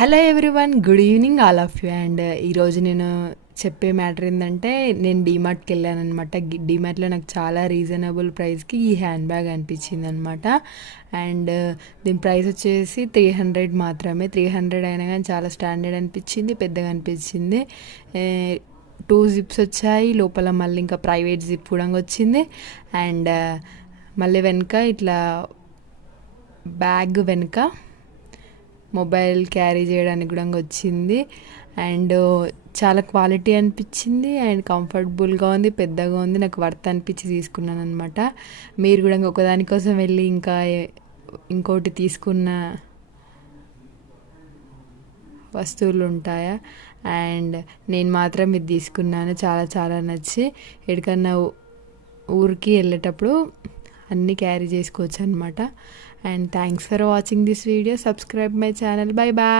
Hello everyone, good evening all of you. And ఈరోజు నేను చెప్పే మ్యాటర్ ఏంటంటే, నేను డీమార్ట్కి వెళ్ళాను అనమాట. డీమార్ట్లో నాకు చాలా రీజనబుల్ ప్రైస్కి ఈ హ్యాండ్ బ్యాగ్ అనిపించింది అనమాట. అండ్ దీని ప్రైస్ వచ్చేసి 300 మాత్రమే. 300 అయినా కానీ చాలా స్టాండర్డ్ అనిపించింది, పెద్దగా అనిపించింది. 2 జిప్స్ వచ్చాయి లోపల, మళ్ళీ ఇంకా ప్రైవేట్ జిప్ కూడా వచ్చింది. అండ్ మళ్ళీ వెనుక ఇట్లా బ్యాగ్ వెనుక మొబైల్ క్యారీ చేయడానికి కూడా వచ్చింది. అండ్ చాలా క్వాలిటీ అనిపించింది అండ్ కంఫర్టబుల్గా ఉంది, పెద్దగా ఉంది. నాకు వర్త్ అనిపించి తీసుకున్నాను అనమాట. మీరు కూడా ఒకదానికోసం వెళ్ళి ఇంకా ఇంకోటి తీసుకున్న వస్తువులు ఉంటాయా? అండ్ నేను మాత్రం ఇది తీసుకున్నాను, చాలా చాలా నచ్చి. ఎక్కడికన్నా ఊరికి వెళ్ళేటప్పుడు అన్నీ క్యారీ చేసుకోవచ్చు అనమాట. And thanks for watching this video. Subscribe my channel. Bye bye.